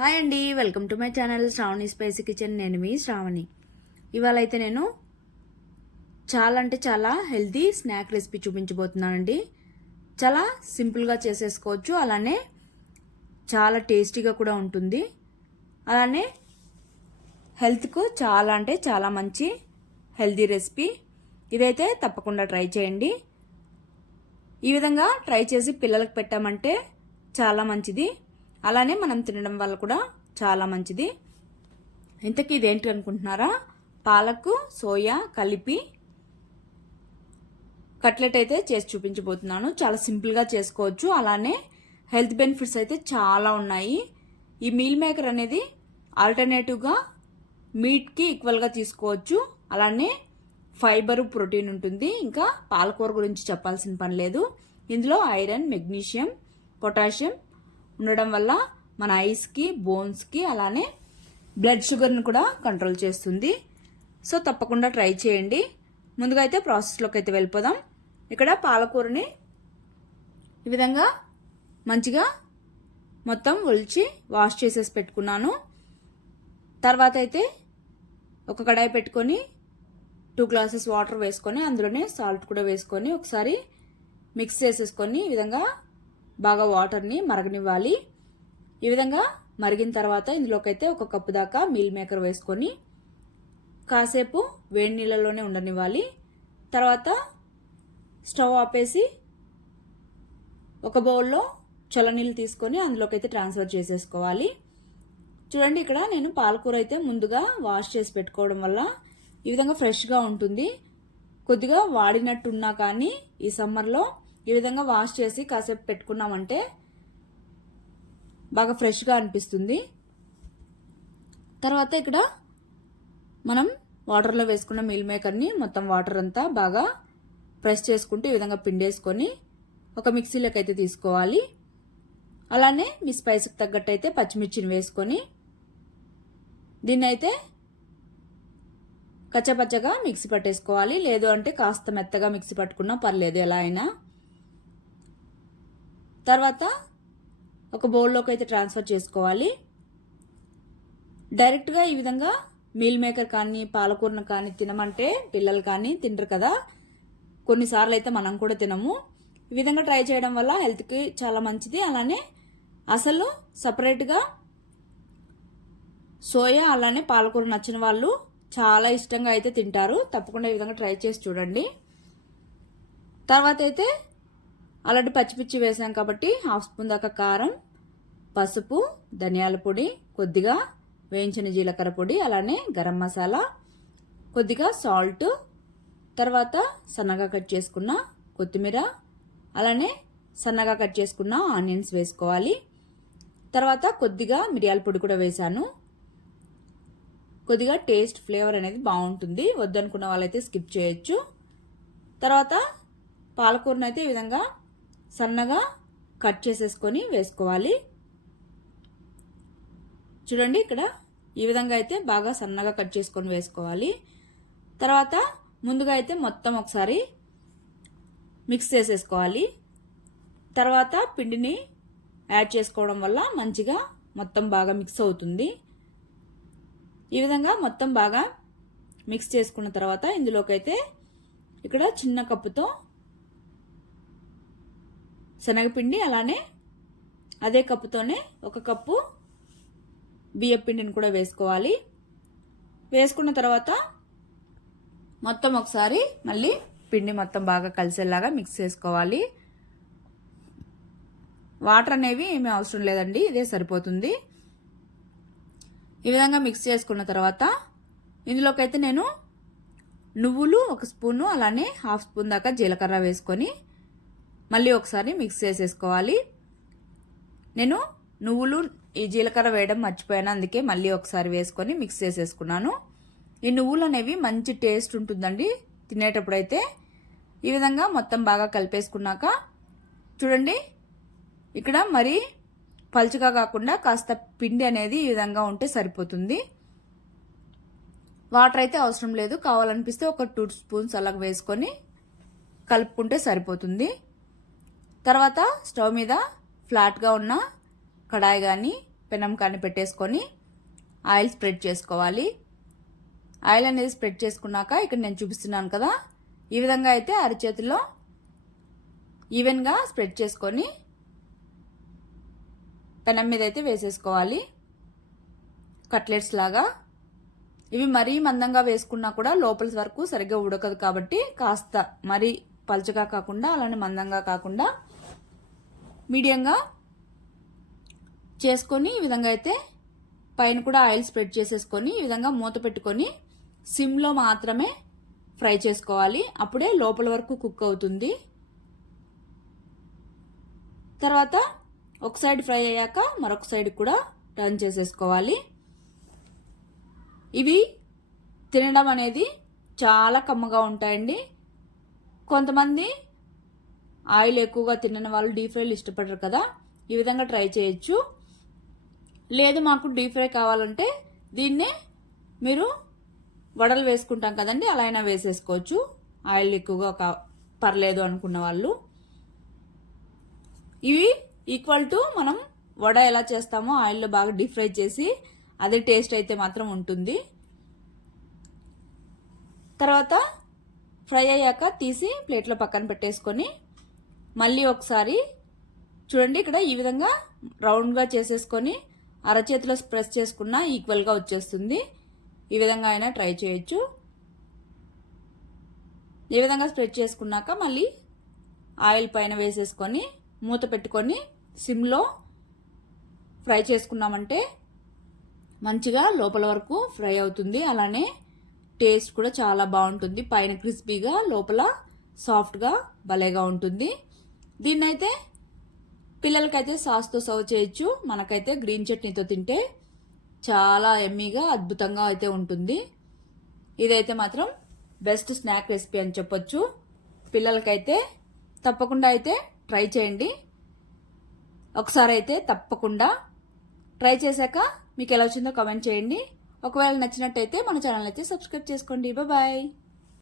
Hi అండి, welcome to my channel Shravani spicy kitchen. నేను మీ శ్రావణి. ఇవాళ అయితే నేను చాలా అంటే చాలా హెల్తీ స్నాక్ రెసిపీ చూపించబోతున్నానండి. చాలా సింపుల్గా చేసేసుకోవచ్చు, అలానే చాలా టేస్టీగా కూడా ఉంటుంది. అలానే హెల్త్కు చాలా అంటే చాలా మంచి హెల్తీ రెసిపీ. ఇదైతే తప్పకుండా ట్రై చేయండి. ఈ విధంగా ట్రై చేసి పిల్లలకు పెట్టామంటే చాలా మంచిది. అలానే మనం తినడం వల్ల కూడా చాలా మంచిది. ఇంతకీ ఇదేంటి అనుకుంటున్నారా? పాలకు సోయా కలిపి కట్లెట్ అయితే చేసి చూపించబోతున్నాను. చాలా సింపుల్గా చేసుకోవచ్చు, అలానే హెల్త్ బెనిఫిట్స్ అయితే చాలా ఉన్నాయి. ఈ మీల్ మేకర్ అనేది ఆల్టర్నేటివ్గా మీట్కి ఈక్వల్గా తీసుకోవచ్చు. అలానే ఫైబర్, ప్రోటీన్ ఉంటుంది. ఇంకా పాలకూర గురించి చెప్పాల్సిన పని లేదు. ఇందులో ఐరన్, మెగ్నీషియం, పొటాషియం ఉండడం వల్ల మన ఐస్కి, బోన్స్కి, అలానే బ్లడ్ షుగర్ని కూడా కంట్రోల్ చేస్తుంది. సో తప్పకుండా ట్రై చేయండి. ముందుగా అయితే ప్రాసెస్లోకి అయితే వెళ్ళిపోదాం. ఇక్కడ పాలకూరని ఈ విధంగా మంచిగా మొత్తం ఒలిచి వాష్ చేసేసి పెట్టుకున్నాను. తర్వాత అయితే ఒక కడాయి పెట్టుకొని 2 గ్లాసెస్ వాటర్ వేసుకొని అందులోనే సాల్ట్ కూడా వేసుకొని ఒకసారి మిక్స్ చేసేసుకొని ఈ విధంగా బాగా వాటర్ని మరగనివ్వాలి. ఈ విధంగా మరిగిన తర్వాత ఇందులోకైతే 1 కప్పు దాకా మీల్ మేకర్ వేసుకొని కాసేపు వేడి నీళ్ళలోనే ఉండనివ్వాలి. తర్వాత స్టవ్ ఆపేసి ఒక బౌల్లో చల్లనీళ్ళు తీసుకొని అందులోకైతే ట్రాన్స్ఫర్ చేసేసుకోవాలి. చూడండి, ఇక్కడ నేను పాలకూర అయితే ముందుగా వాష్ చేసి పెట్టుకోవడం వల్ల ఈ విధంగా ఫ్రెష్గా ఉంటుంది. కొద్దిగా వాడినట్టున్నా కానీ ఈ సమ్మర్లో ఈ విధంగా వాష్ చేసి కాసేపు పెట్టుకున్నామంటే బాగా ఫ్రెష్గా అనిపిస్తుంది. తర్వాత ఇక్కడ మనం వాటర్లో వేసుకున్న మీల్ మేకర్ని మొత్తం వాటర్ అంతా బాగా ప్రెస్ చేసుకుంటూ ఈ విధంగా పిండేసుకొని ఒక మిక్సీలోకి అయితే తీసుకోవాలి. అలానే మీ స్పైస్కి తగ్గట్టు అయితే పచ్చిమిర్చిని వేసుకొని దీన్ని అయితే కచ్చపచ్చగా మిక్సీ పట్టేసుకోవాలి. లేదు అంటే కాస్త మెత్తగా మిక్సీ పట్టుకున్నా పర్లేదు, ఎలా అయినా. తర్వాత ఒక బౌల్లోకి అయితే ట్రాన్స్ఫర్ చేసుకోవాలి. డైరెక్ట్గా ఈ విధంగా మీల్ మేకర్ కానీ పాలకూరను కానీ తినమంటే పిల్లలు కానీ తినరు కదా, కొన్నిసార్లు అయితే మనం కూడా తినము. ఈ విధంగా ట్రై చేయడం వల్ల హెల్త్కి చాలా మంచిది. అలానే అసలు సపరేట్గా సోయా అలానే పాలకూర నచ్చిన వాళ్ళు చాలా ఇష్టంగా అయితే తింటారు. తప్పకుండా ఈ విధంగా ట్రై చేసి చూడండి. తర్వాత అయితే ఆల్రెడీ పచ్చిమిర్చి వేసాం కాబట్టి 1/2 స్పూన్ దాకా కారం, పసుపు, ధనియాల పొడి, కొద్దిగా వేయించిన జీలకర్ర పొడి, అలానే గరం మసాలా, కొద్దిగా సాల్ట్, తర్వాత సన్నగా కట్ చేసుకున్న కొత్తిమీర, అలానే సన్నగా కట్ చేసుకున్న ఆనియన్స్ వేసుకోవాలి. తర్వాత కొద్దిగా మిరియాల పొడి కూడా వేసాను. కొద్దిగా టేస్ట్ ఫ్లేవర్ అనేది బాగుంటుంది, వద్దనుకున్న వాళ్ళైతే స్కిప్ చేయొచ్చు. తర్వాత పాలకూరను అయితే ఈ విధంగా సన్నగా కట్ చేసేసుకొని వేసుకోవాలి. చూడండి, ఇక్కడ ఈ విధంగా అయితే బాగా సన్నగా కట్ చేసుకొని వేసుకోవాలి. తర్వాత ముందుగా అయితే మొత్తం ఒకసారి మిక్స్ చేసేసుకోవాలి. తర్వాత పిండిని యాడ్ చేసుకోవడం వల్ల మంచిగా మొత్తం బాగా మిక్స్ అవుతుంది. ఈ విధంగా మొత్తం బాగా మిక్స్ చేసుకున్న తర్వాత ఇందులోకి అయితే ఇక్కడ చిన్న కప్పుతో శనగపిండి, అలానే అదే కప్పుతోనే 1 కప్పు బియ్యం పిండిని కూడా వేసుకోవాలి. వేసుకున్న తర్వాత మొత్తం ఒకసారి మళ్ళీ పిండి మొత్తం బాగా కలిసేలాగా మిక్స్ చేసుకోవాలి. వాటర్ అనేవి ఏమీ అవసరం లేదండి, ఇదే సరిపోతుంది. ఈ విధంగా మిక్స్ చేసుకున్న తర్వాత ఇందులోకైతే నేను నువ్వులు 1 స్పూను, అలానే 1/2 స్పూన్ దాకా జీలకర్ర వేసుకొని మళ్ళీ ఒకసారి మిక్స్ చేసేసుకోవాలి. నేను నువ్వులు ఈ జీలకర్ర వేయడం మర్చిపోయాను, అందుకే మళ్ళీ ఒకసారి వేసుకొని మిక్స్ చేసేసుకున్నాను. ఈ నువ్వులు అనేవి మంచి టేస్ట్ ఉంటుందండి తినేటప్పుడైతే. ఈ విధంగా మొత్తం బాగా కలిపేసుకున్నాక చూడండి, ఇక్కడ మరి పలుచగా కాకుండా కాస్త పిండి అనేది ఈ విధంగా ఉంటే సరిపోతుంది. వాటర్ అయితే అవసరం లేదు, కావాలనిపిస్తే ఒక 2 స్పూన్స్ అలాగ వేసుకొని కలుపుకుంటే సరిపోతుంది. తర్వాత స్టవ్ మీద ఫ్లాట్గా ఉన్న కడాయి కానీ పెనం కానీ పెట్టేసుకొని ఆయిల్ స్ప్రెడ్ చేసుకోవాలి. ఆయిల్ అనేది స్ప్రెడ్ చేసుకున్నాక ఇక్కడ నేను చూపిస్తున్నాను కదా, ఈ విధంగా అయితే అరచేతిలో ఈవెన్గా స్ప్రెడ్ చేసుకొని పెనం మీద అయితే వేసేసుకోవాలి కట్లెట్స్ లాగా. ఇవి మరీ మందంగా వేసుకున్నా కూడా లోపల వరకు సరిగ్గా ఉడకదు కాబట్టి కాస్త మరీ పలుచగా కాకుండా అలానే మందంగా కాకుండా మీడియంగా చేసుకొని ఈ విధంగా అయితే పైన కూడా ఆయిల్ స్ప్రెడ్ చేసేసుకొని ఈ విధంగా మూత పెట్టుకొని సిమ్లో మాత్రమే ఫ్రై చేసుకోవాలి. అప్పుడే లోపల వరకు కుక్ అవుతుంది. తర్వాత ఒక సైడ్ ఫ్రై అయ్యాక మరొక సైడ్ కూడా టర్న్ చేసేసుకోవాలి. ఇవి తినడం అనేది చాలా కమ్మగా ఉంటాయండి. కొంతమంది ఆయిల్ ఎక్కువగా తినని వాళ్ళు డీప్ ఫ్రైలు ఇష్టపడరు కదా, ఈ విధంగా ట్రై చేయొచ్చు. లేదు మాకు డీప్ ఫ్రై కావాలంటే దీన్నే మీరు వడలు వేసుకుంటాం కదండి, అలా అయినా వేసేసుకోవచ్చు. ఆయిల్ ఎక్కువగా పర్లేదు అనుకున్న వాళ్ళు. ఇవి ఈక్వల్ టు మనం వడ ఎలా చేస్తామో ఆయిల్లో బాగా డీప్ ఫ్రై చేసి అదే టేస్ట్ అయితే మాత్రం ఉంటుంది. తర్వాత ఫ్రై అయ్యాక తీసి ప్లేట్లో పక్కన పెట్టేసుకొని మళ్ళీ ఒకసారి చూడండి, ఇక్కడ ఈ విధంగా రౌండ్గా చేసేసుకొని అరచేతిలో ప్రెస్ చేసుకున్న ఈక్వల్గా వచ్చేస్తుంది. ఈ విధంగా అయినా ట్రై చేయొచ్చు. ఈ విధంగా స్ప్రెడ్ చేసుకున్నాక మళ్ళీ ఆయిల్ పైన వేసేసుకొని మూత పెట్టుకొని సిమ్లో ఫ్రై చేసుకున్నామంటే మంచిగా లోపల వరకు ఫ్రై అవుతుంది. అలానే టేస్ట్ కూడా చాలా బాగుంటుంది. పైన క్రిస్పీగా లోపల సాఫ్ట్గా భలేగా ఉంటుంది. దీన్నైతే పిల్లలకైతే సాస్తో సర్వ్ చేయొచ్చు. మనకైతే గ్రీన్ చట్నీతో తింటే చాలా ఎమ్మీగా అద్భుతంగా అయితే ఉంటుంది. ఇదైతే మాత్రం బెస్ట్ స్నాక్ రెసిపీ అని చెప్పొచ్చు. పిల్లలకైతే తప్పకుండా అయితే ట్రై చేయండి. ఒకసారి అయితే తప్పకుండా ట్రై చేశాక మీకు ఎలా వచ్చిందో కామెంట్ చేయండి. ఒకవేళ నచ్చినట్టయితే మన ఛానల్ అయితే సబ్స్క్రైబ్ చేసుకోండి. బాయ్.